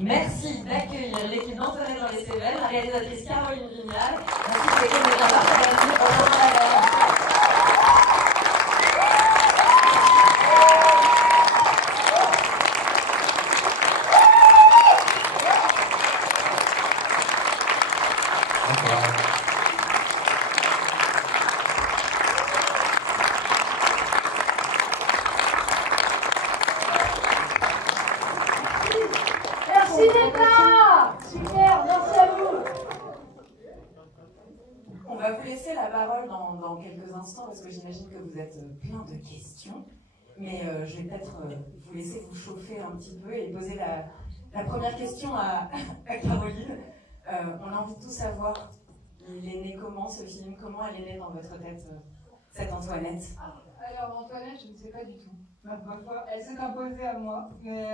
Merci d'accueillir l'équipe d'Antoinette dans les Cévennes, la réalisatrice Caroline Vignal, ainsi que les comédiens Marc Alani et Romain Lavergne. Merci d'être là. Super, merci à vous. On va vous laisser la parole dans quelques instants parce que j'imagine que vous êtes plein de questions. Mais je vais peut-être vous laisser vous chauffer un petit peu et poser la première question à Caroline. On a envie de tout savoir. Il est né comment ce film? Comment elle est née dans votre tête, cette Antoinette? Alors Antoinette, je ne sais pas du tout. Elle s'est imposée à moi. Mais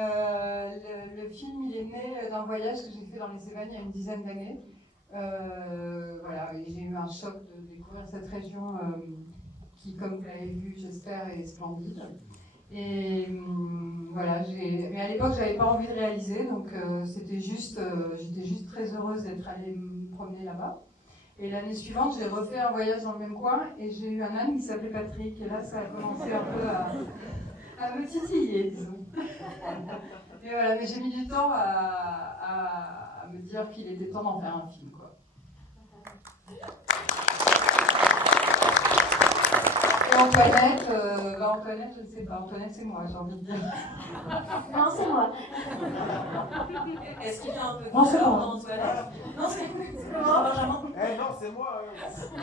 le film, il est né d'un voyage que j'ai fait dans les Cévennes il y a une dizaine d'années. Voilà, et j'ai eu un choc de découvrir cette région qui, comme vous l'avez vu, j'espère, est splendide. Et voilà, mais à l'époque, j'avais pas envie de réaliser, donc j'étais juste très heureuse d'être allée me promener là-bas. Et l'année suivante, j'ai refait un voyage dans le même coin et j'ai eu un âne qui s'appelait Patrick. Et là, ça a commencé un peu à me titiller, disons. Et voilà, mais j'ai mis du temps à me dire qu'il était temps d'en faire un film, quoi. Et Antoinette, Antoinette, je ne sais pas. Antoinette, c'est moi, j'ai envie de dire. Non, c'est moi. Est-ce qu'il y a un peu de Non, c'est peur moi. dans Antoinette? Non, c'est moi, Benjamin. Eh non, c'est moi.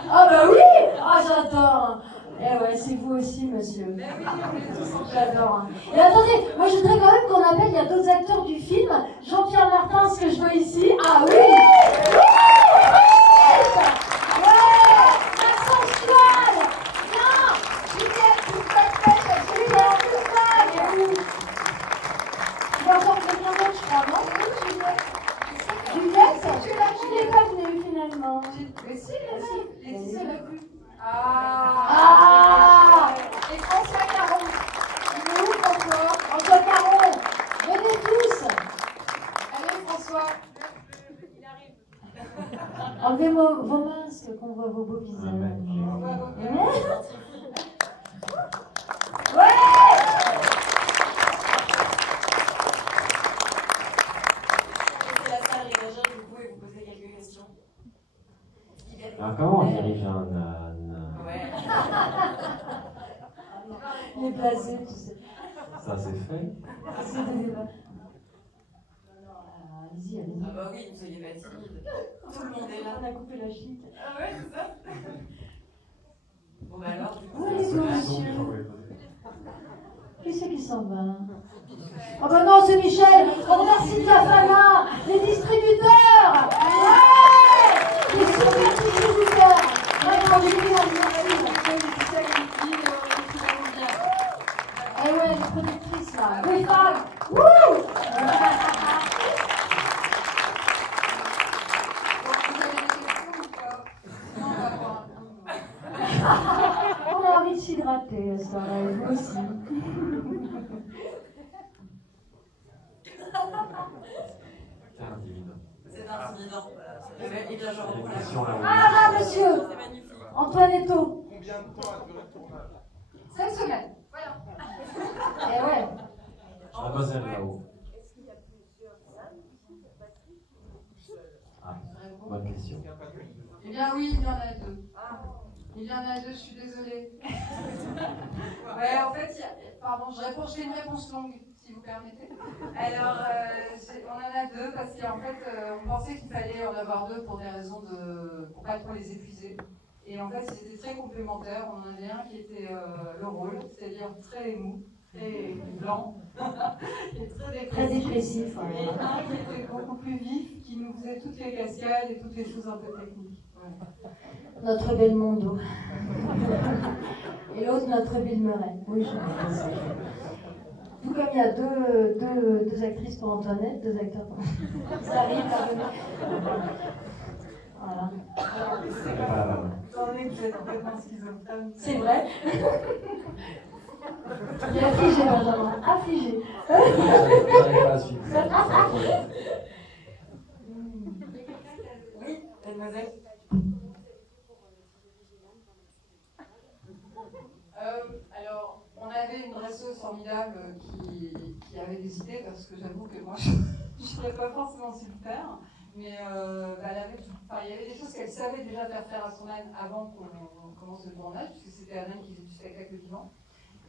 Ah bah oui. Ah, j'adore. Eh ouais, c'est vous aussi, monsieur. Mais oui, on est tous en J'adore. Et attendez, moi je voudrais quand même qu'on appelle, il y a d'autres acteurs du film. Jean-Pierre Martin, ce que je vois ici. Ah oui. Mais si, Laetitia Legrue. Ah. Et François Caron. Il est où, François? François Caron, venez tous. Allez, François. Il arrive. Enlevez vos masques, qu'on voit vos beaux visages. Ouais. C'est la salle réagir du coup et vous poser quelques questions. Alors comment on dirige un Ouais. Il est placé, tu sais. Ça c'est fait. C'est des débats. Allez-y, allez-y. Ah bah oui, vous soyez pas timide. Tout le monde est là. On a coupé la chute. Ah ouais, c'est ça. Bon bah alors, du coup, Où allez-vous, monsieur? Qui c'est qui s'en va? Oh bah non, c'est Michel. On remercie Diafana, les distributeurs. Ouais, les super distributeurs. Vraiment, eh ouais, les productrices là. Les femmes. Wouh. On a envie de s'hydrater à ce soir-là, vous aussi. c'est intimidant. Et bien, je reprends la Question là. Ah, monsieur C'est magnifique. Antoinetto. Combien de temps a duré le tournage? 5 semaines. Voilà. Eh ouais. La besogne là-haut. Ah, bonne question. Eh bien oui, il y en a deux. Il y en a deux, je suis désolée. Ouais, en fait, pardon, je fais une réponse longue, si vous permettez. Alors, on en a deux parce qu'en fait, on pensait qu'il fallait en avoir deux pour des raisons pour pas trop les épuiser. Et en fait, c'était très complémentaire. On en avait un qui était le rôle, c'est-à-dire très émou, très blanc, et Très dépressif. et un qui était beaucoup plus vif, qui nous faisait toutes les cascades et toutes les choses un peu techniques. Ouais. Notre belle Mondo. Et l'autre, notre Bill Murray. Oui, je comprends ça. Tout comme il y a deux actrices pour Antoinette, deux acteurs pour... Ça arrive, pardonnez. Voilà. Vous en êtes complètement schizophrène. C'est vrai. Il est affligé, Benjamin. Affligé. J'arrive pas à suivre. Oui, mademoiselle. Alors, on avait une dresseuse formidable qui avait des idées, parce que j'avoue que moi, je n'aurais pas forcément su le faire. Mais il y avait des choses qu'elle savait déjà faire à son âne avant qu'on commence le tournage, puisque c'était un âne qui faisait du spectacle vivant.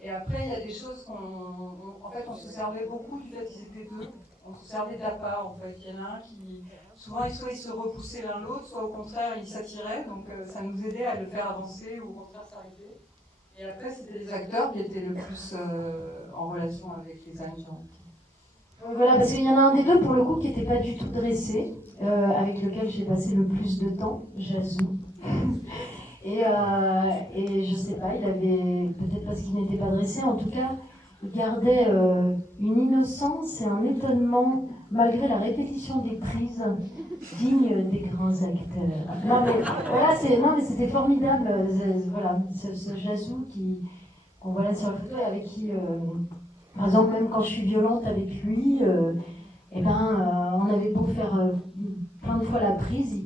Et après, il y a des choses on se servait beaucoup du fait qu'ils étaient deux. On se servait d'appât, en fait. Il y en a un qui, souvent, soit ils se repoussaient l'un l'autre, soit au contraire, ils s'attiraient. Donc, ça nous aidait à le faire avancer ou au contraire s'arrêter. Et après, c'était les acteurs qui étaient le plus en relation avec les ânes. Donc voilà, parce qu'il y en a un des deux, pour le coup, qui n'était pas du tout dressé, avec lequel j'ai passé le plus de temps, Jazou. Et je sais pas, il avait, peut-être parce qu'il n'était pas dressé, en tout cas, il gardait une innocence et un étonnement, malgré la répétition des prises, digne des grands acteurs. Non mais voilà, mais c'était formidable, voilà, ce Jazou qu'on voit là sur la photo et avec qui, par exemple, même quand je suis violente avec lui, on avait beau faire plein de fois la prise,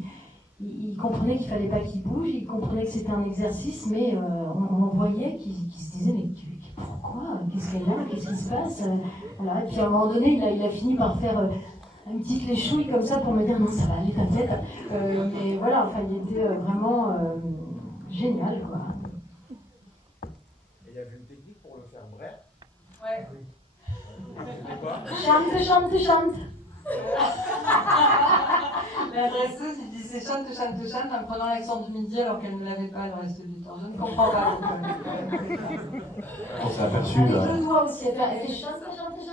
il comprenait qu'il fallait pas qu'il bouge, il comprenait que c'était un exercice, mais on voyait qu'il se disait mais pourquoi, qu'est-ce qu'elle a, qu'est-ce qui se passe, voilà. Et puis à un moment donné, il a fini par faire une petite léchouille comme ça pour me dire non, ça va aller, t'inquiète. Mais voilà, enfin, il était vraiment génial, quoi. Et il y avait une technique pour le faire bref. Ouais. C'était quoi? Chante. La dresseuse, il disait chante, en prenant l'accent du midi alors qu'elle ne l'avait pas le reste du temps. Je ne comprends pas. On s'est aperçu. Avec le doigt aussi, elle fait chante, comme ça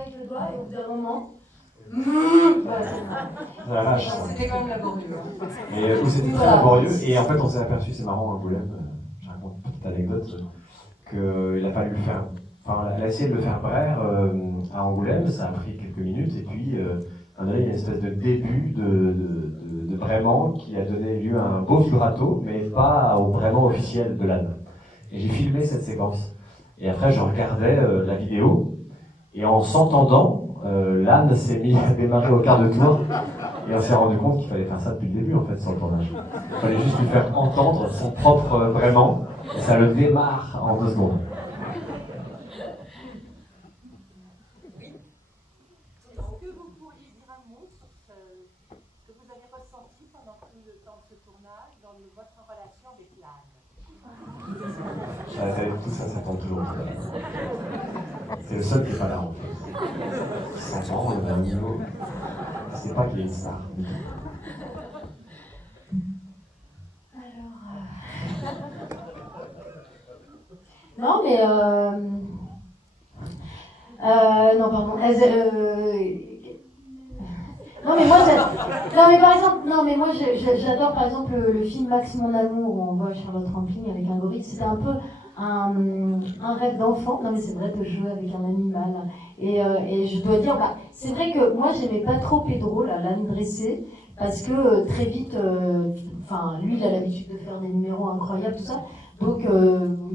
avec le doigt, et au bout d'un moment. La vache. C'était quand même laborieux. Et c'était très laborieux. Et en fait, on s'est aperçu, c'est marrant, à Angoulême, je raconte une petite anecdote, qu'il a fallu le faire. Enfin, elle a essayé de le faire braire à Angoulême, ça a pris quelques minutes, et puis il y a une espèce de début de braiement qui a donné lieu à un beau vibrato, mais pas au braiement officiel de l'âne. Et j'ai filmé cette séquence. Et après, je regardais la vidéo, et en s'entendant, l'âne s'est mis à démarrer au quart de tour, et on s'est rendu compte qu'il fallait faire ça depuis le début, en fait, sur le tournage. Il fallait juste lui faire entendre son propre braiement, et ça le démarre en 2 secondes. Tout ça, ça tombe toujours. C'est le seul qui n'est pas là, en fait. 100 ans, on est à un niveau. C'est pas qu'il est une star. Non, mais non, pardon. Non, mais moi, j'adore par exemple le film Max mon amour où on voit Charlotte Rampling avec un gorille. C'était un peu un rêve d'enfant. Non, mais c'est vrai de jouer avec un animal. Et je dois dire, c'est vrai que moi, j'aimais pas trop Pedro, l'âne dressé, parce que très vite, lui, il a l'habitude de faire des numéros incroyables, tout ça. Donc,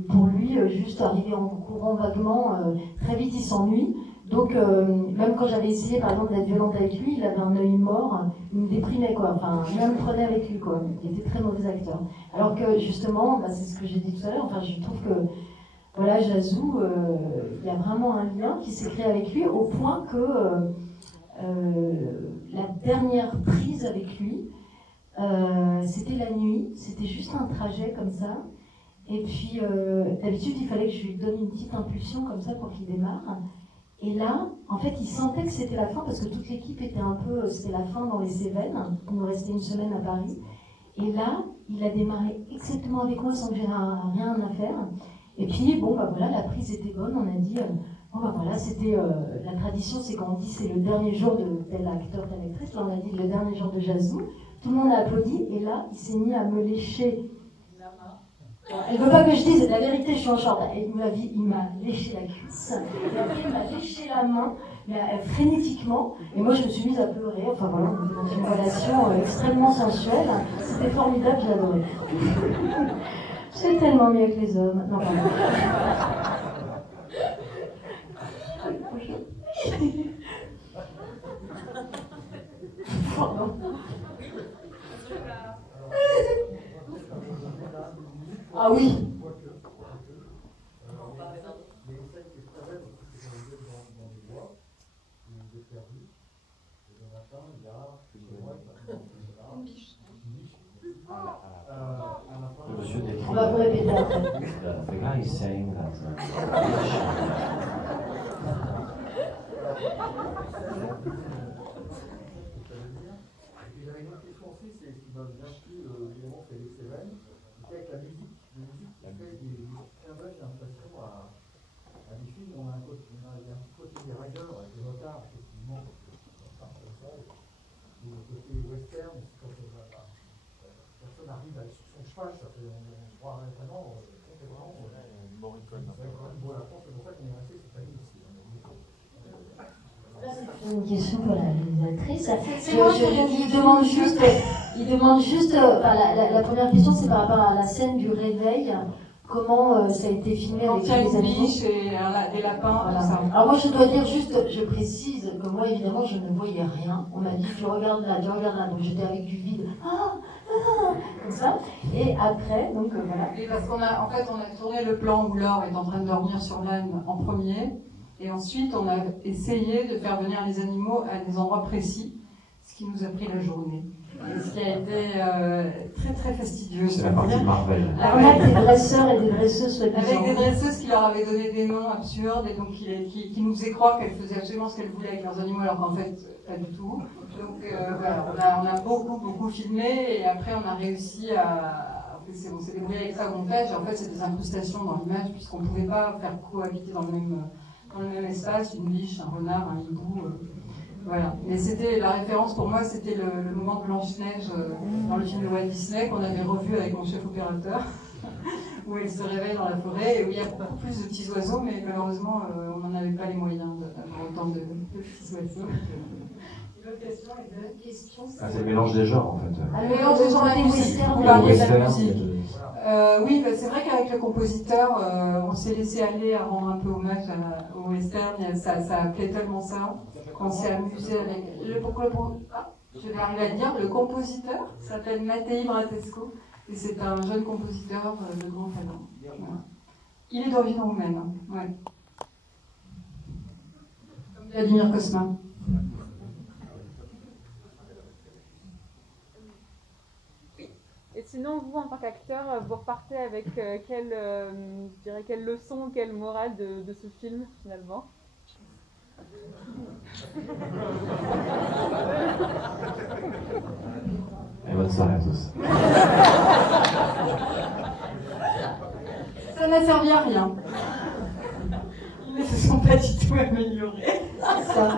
pour lui, juste arriver en courant vaguement, très vite, il s'ennuie. Donc, même quand j'avais essayé, par exemple, d'être violente avec lui, il avait un œil mort, il me déprimait, quoi. Enfin, rien ne prenait avec lui, quoi. Il était très mauvais acteur. Alors que, justement, c'est ce que j'ai dit tout à l'heure, enfin, je trouve que, voilà, Jazou, il y a vraiment un lien qui s'est créé avec lui, au point que la dernière prise avec lui, c'était la nuit, c'était juste un trajet comme ça. Et puis, d'habitude, il fallait que je lui donne une petite impulsion comme ça pour qu'il démarre. Et là, en fait, il sentait que c'était la fin parce que toute l'équipe était un peu, c'était la fin dans les Cévennes. Il nous restait une semaine à Paris. Et là, il a démarré exactement avec moi sans que j'ai rien à faire. Et puis, voilà, la prise était bonne. On a dit, voilà, c'était la tradition, c'est quand on dit c'est le dernier jour de tel acteur, telle actrice. Là, on a dit le dernier jour de Jazou. Tout le monde a applaudi. Et là, il s'est mis à me lécher. Elle veut pas que je dise la vérité, je suis en short. Il m'a léché la cuisse, et après il m'a léché la main, mais frénétiquement, et moi je me suis mise à pleurer. Enfin voilà, on était dans une relation extrêmement sensuelle. C'était formidable, j'ai adoré. C'est tellement mieux que les hommes. Non, pardon. Pardon. Ah oui. Monsieur décrit. On va vous répéter après. The guy is saying that. J'avais une autre question aussi, c'est ce qui m'a bien plu, évidemment, c'est les Cévennes. C'est avec la musique qui fait des clins d'œil, j'ai l'impression, à des films où on a un côté, il y a un petit côté des raideurs avec les motards, effectivement, comme ça, ou le côté western, c'est quand personne arrive avec son cheval, ça fait, on se croirait vraiment, c'est vraiment, Morricone. Bon, la France, c'est pour ça qu'on est resté cette année ici. C'est une question pour la réalisatrice. Il demande juste la première question, c'est par rapport à la scène du réveil. Comment ça a été filmé avec les animaux et des lapins, voilà. tout ça. Alors moi je dois dire juste, je précise que moi évidemment je ne voyais rien. On m'a dit tu regardes là, donc j'étais avec du vide. Comme ça. Et après, donc voilà. Et parce qu'on a, en fait, on a tourné le plan où Laure est en train de dormir sur l'âne en premier. Et ensuite, on a essayé de faire venir les animaux à des endroits précis, ce qui nous a pris la journée. Et ce qui a été très très fastidieux. C'est la partie Marvel. Alors là, des dresseurs et des dresseuses soi-disant. Avec des dresseuses qui leur avaient donné des noms absurdes et donc qui nous faisaient croire qu'elles faisaient absolument ce qu'elles voulaient avec leurs animaux, alors qu'en fait, pas du tout. Donc voilà, on a beaucoup filmé et après on a réussi à... On s'est débrouillé avec ça au montage et en fait c'est des incrustations dans l'image puisqu'on ne pouvait pas faire cohabiter dans le même espace une biche, un renard, un hibou. Voilà. Mais c'était la référence pour moi, c'était le moment de Blanche-Neige dans le film de Walt Disney qu'on avait revu avec mon chef opérateur, où elle se réveille dans la forêt et où il y a beaucoup plus de petits oiseaux, mais malheureusement on n'en avait pas les moyens d'avoir autant de petits oiseaux. C'est le mélange des genres en fait. Le mélange des genres, la musique, vous parliez de la musique. Oui, bah, c'est vrai qu'avec le compositeur, on s'est laissé aller à rendre un peu hommage au western, ça appelait tellement ça, qu'on s'est amusé avec... je vais arriver à le dire, le compositeur s'appelle Mattei Bratesco, et c'est un jeune compositeur de grand talent. Voilà. Il est d'origine roumaine, ouais. Comme Vladimir Cosma. Et sinon, vous, en tant qu'acteur, vous repartez avec quelle leçon, quelle morale de ce film, finalement? Et bonne soirée à tous. Ça n'a servi à rien. Ils ne se sont pas du tout améliorés. C'est ça.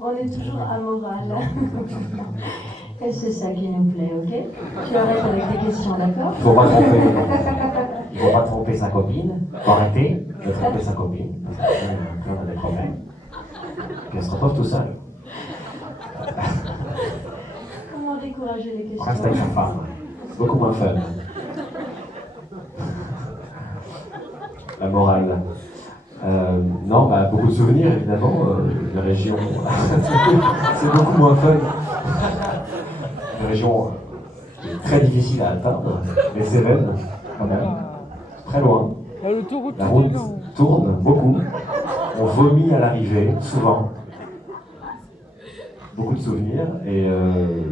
On est toujours amoral. Et c'est ça qui nous plaît, ok? Tu arrêtes avec tes questions, d'accord? Il faut pas tromper sa copine. Il faut arrêter de tromper sa copine. Parce qu'on a des problèmes. Puis elle se retrouve tout seul. Comment décourager les questions? Reste avec sa femme. C'est beaucoup moins fun. La morale. Non, bah, beaucoup de souvenirs évidemment. La région, c'est beaucoup moins fun. Une région très difficile à atteindre, les Cévennes, quand même, très loin. La route tourne beaucoup. On vomit à l'arrivée, souvent. Beaucoup de souvenirs. Et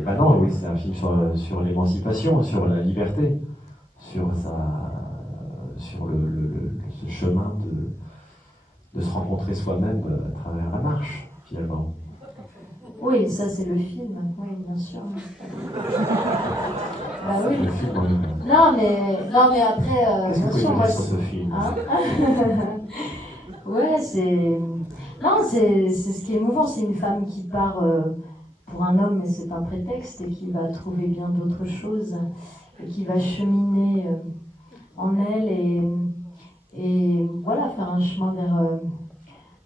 bah non, oui, c'est un film sur l'émancipation, sur la liberté, sur ce chemin de se rencontrer soi-même à travers la marche, finalement. Oui, ça c'est le film, oui, bien sûr. Bah oui. Le film en lui-même. Non, mais après, Qu'est-ce que bien vous sûr, pouvez moi. dire sur ce film? Hein? Ouais, c'est ce qui est émouvant, c'est une femme qui part pour un homme, mais c'est pas un prétexte, et qui va trouver bien d'autres choses, et qui va cheminer en elle et voilà, faire un chemin vers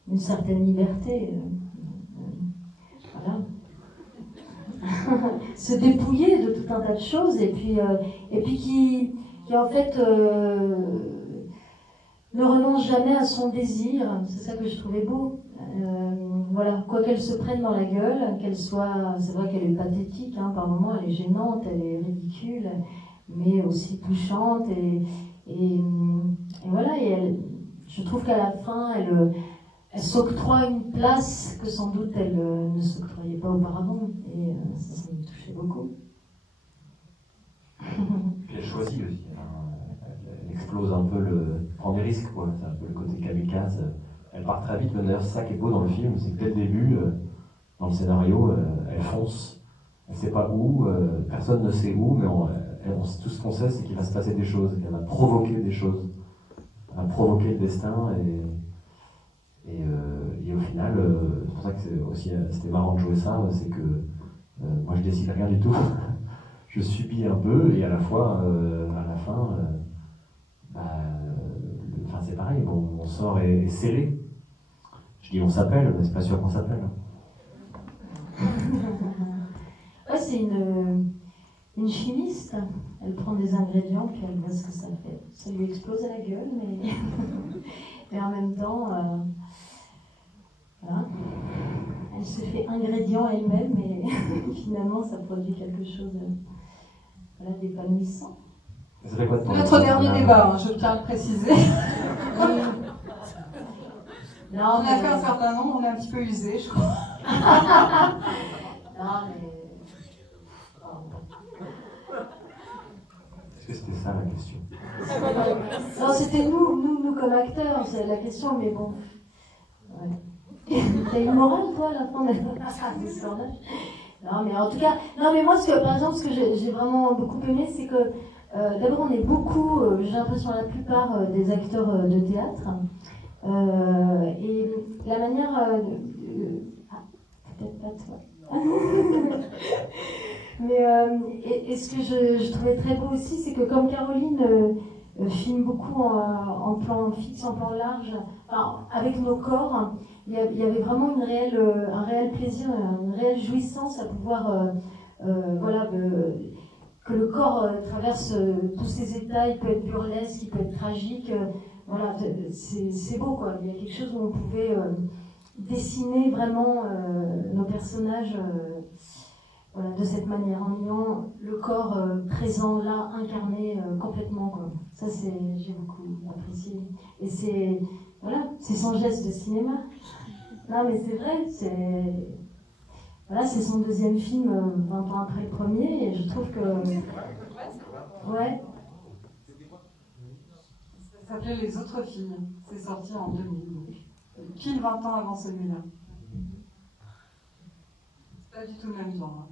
une certaine liberté. Voilà. Se dépouiller de tout un tas de choses et puis qui en fait ne renonce jamais à son désir. C'est ça que je trouvais beau. voilà, quoi qu'elle se prenne dans la gueule, qu'elle soit, c'est vrai qu'elle est pathétique, hein, par moments elle est gênante, elle est ridicule, mais aussi touchante et voilà, et elle, je trouve qu'à la fin elle s'octroie une place que sans doute elle ne s'octroyait pas auparavant, et ça me touchait beaucoup. Puis elle choisit aussi, elle explose un peu, prend des risques, quoi. C'est un peu le côté kamikaze. Elle part très vite, mais d'ailleurs c'est ça qui est beau dans le film, c'est que dès le début, dans le scénario, elle fonce. Elle ne sait pas où, personne ne sait où, mais tout ce qu'on sait, c'est qu'il va se passer des choses, qu'elle va provoquer des choses. Elle va provoquer le destin, et au final, c'est pour ça que c'était marrant de jouer ça, c'est que moi je décide rien du tout. Je subis un peu, et à la fois, à la fin, c'est pareil, mon sort est scellé. Je dis on s'appelle, mais c'est pas sûr qu'on s'appelle. Ouais, c'est une chimiste. Elle prend des ingrédients, puis elle voit ce que ça fait. Ça lui explose à la gueule, mais et en même temps, voilà. Elle se fait ingrédient elle-même, et finalement, ça produit quelque chose d'épanouissant. C'est notre dernier débat, hein, je tiens à le préciser. On a fait un certain nombre, on est un petit peu usé, je crois. Non, mais... Est-ce que c'était ça la question? Non, c'était nous comme acteurs, c'est la question, mais bon. Ouais. T'as une morale, toi, à la fin de l'histoire? Non, mais en tout cas, non, mais moi, par exemple, ce que j'ai vraiment beaucoup aimé, c'est que d'abord, on est beaucoup, j'ai l'impression, la plupart des acteurs de théâtre. Et la manière peut-être pas toi. Mais et ce que je trouvais très beau aussi, c'est que comme Caroline filme beaucoup en plan fixe, en plan large, enfin, avec nos corps, il y avait vraiment un réel plaisir, une réelle jouissance à pouvoir voilà, que le corps traverse tous ces états. Il peut être burlesque, il peut être tragique. Voilà, c'est beau, quoi. Il y a quelque chose où on pouvait dessiner vraiment nos personnages voilà, de cette manière, en ayant le corps présent là, incarné complètement, quoi. Ça, j'ai beaucoup apprécié. Et c'est son geste de cinéma. Non, mais c'est vrai, voilà, c'est son deuxième film 20 ans après le premier, et je trouve que... Ouais. Ça s'appelait Les Autres Filles. C'est sorti en 2000, donc pile 20 ans avant celui-là. C'est pas du tout le même genre. Hein.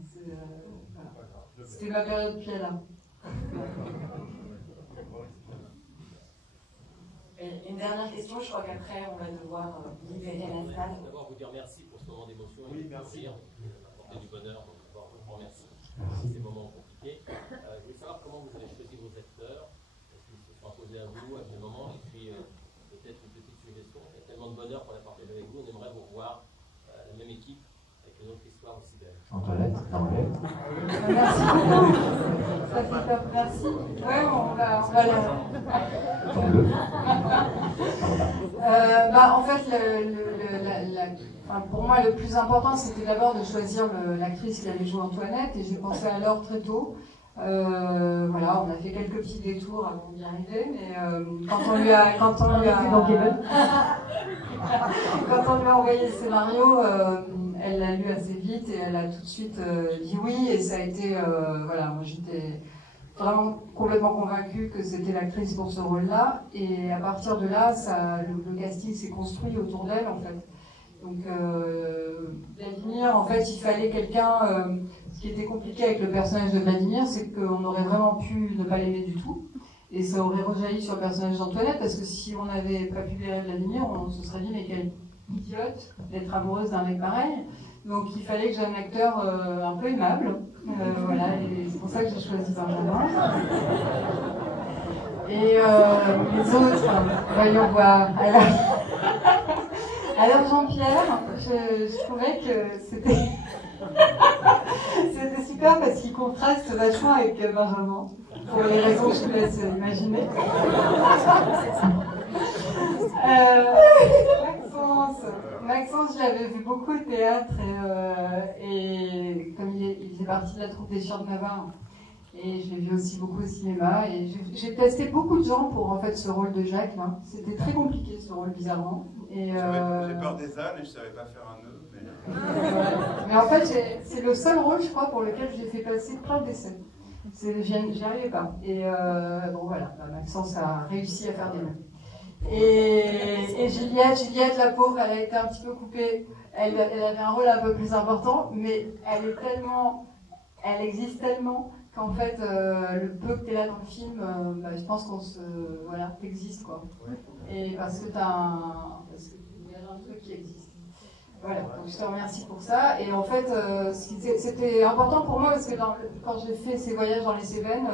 Voilà. C'était ma période Piala. Une dernière question, je crois qu'après on va devoir libérer la salle. D'abord vous dire merci pour ce moment d'émotion et de plaisir, apporter du bonheur, donc d'abord je vous remercie pour ces moments compliqués. Je voulais savoir comment vous avez choisi vos acteurs. Est-ce qu'ils se sont imposés à vous, à quel moment? Et puis, peut-être une petite suggestion. Il y a tellement de bonheur qu'on a partagé avec vous. On aimerait vous revoir la même équipe avec une autre histoire aussi belle. Antoinette, Antoinette. Merci beaucoup. Ça fait top, merci. Ouais, on va en fait, pour moi, le plus important, c'était d'abord de choisir l'actrice qui allait jouer Antoinette, et j'ai pensé à Laure très tôt. Voilà, on a fait quelques petits détours avant d'y arriver, mais quand on lui a envoyé le scénario, elle l'a lu assez vite et elle a tout de suite dit oui, et ça a été voilà, moi j'étais vraiment complètement convaincue que c'était l'actrice pour ce rôle-là, et à partir de là, le casting s'est construit autour d'elle en fait. Donc Vladimir, en fait, il fallait quelqu'un. Ce qui était compliqué avec le personnage de Vladimir, c'est qu'on aurait vraiment pu ne pas l'aimer du tout, et ça aurait rejailli sur le personnage d'Antoinette, parce que si on n'avait pas pu verrer Vladimir, on se serait dit mais quelle idiote d'être amoureuse d'un mec pareil. Donc il fallait que j'ai un acteur un peu aimable, voilà, et c'est pour ça que j'ai choisi Benjamin. Et les autres, voyons voir. Alors Jean-Pierre, je trouvais que c'était super parce qu'il contraste vachement avec Benjamin, pour les raisons que je vous laisse imaginer. Maxence, Maxence, je l'avais vu beaucoup au théâtre et comme il faisait partie de la troupe des Chiens de Navarre, et je l'ai vu aussi beaucoup au cinéma. Et j'ai testé beaucoup de gens pour en fait ce rôle de Jacques. Là. C'était très compliqué ce rôle, bizarrement. J'ai peur des ânes et je savais pas faire un nœud. Mais en fait, c'est le seul rôle, je crois, pour lequel j'ai fait passer plein d'essais. J'y arrivais pas. Et bon voilà, Maxence a réussi à faire des nœuds. Et Juliette, la pauvre, elle a été un petit peu coupée. Elle avait un rôle un peu plus important, mais elle existe tellement qu'en fait, le peu que tu es là dans le film, je pense t'existes quoi. Et parce que il y a un truc qui existe. Voilà, donc je te remercie pour ça. Et en fait, c'était important pour moi parce que quand j'ai fait ces voyages dans les Cévennes,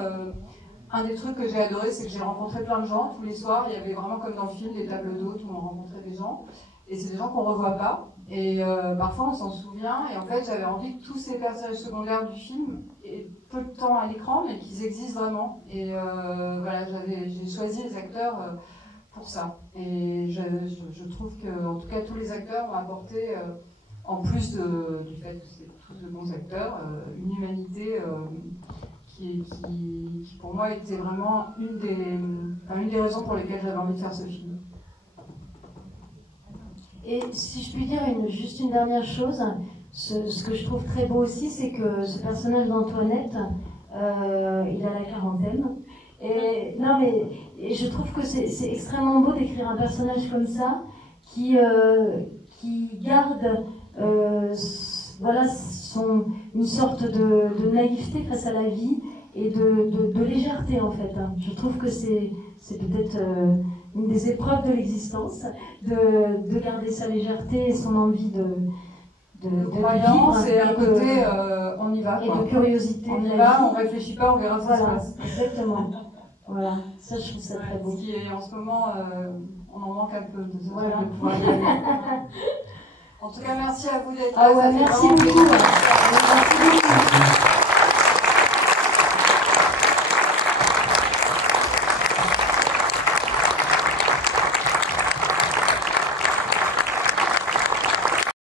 un des trucs que j'ai adoré, c'est que j'ai rencontré plein de gens tous les soirs. Il y avait vraiment comme dans le film des tables d'hôtes où on rencontrait des gens. Et c'est des gens qu'on ne revoit pas. Et parfois on s'en souvient. Et en fait, j'avais envie que tous ces personnages secondaires du film aient peu de temps à l'écran, mais qu'ils existent vraiment. Et voilà, j'ai choisi les acteurs pour ça. Et je trouve que, en tout cas, tous les acteurs ont apporté, en plus du fait que c'est tous de bons acteurs, une humanité qui pour moi était vraiment une des raisons pour lesquelles j'avais envie de faire ce film. Et si je puis dire juste une dernière chose, ce que je trouve très beau aussi, c'est que ce personnage d'Antoinette, il a la quarantaine. Et je trouve que c'est extrêmement beau d'écrire un personnage comme ça, qui garde une sorte de naïveté face à la vie et de légèreté en fait. Je trouve que c'est peut-être une des épreuves de l'existence, de garder sa légèreté et son envie de vivre. C'est un côté, on y va. Et de curiosité. On y va, on réfléchit pas, on verra ce qui se passe. Exactement. Voilà, ça je trouve ça très beau. Ce qui est en ce moment, on en manque un peu de ce voilà. de pouvoir y aller. En tout cas, merci à vous d'être là. Ah ouais, merci beaucoup. Merci beaucoup.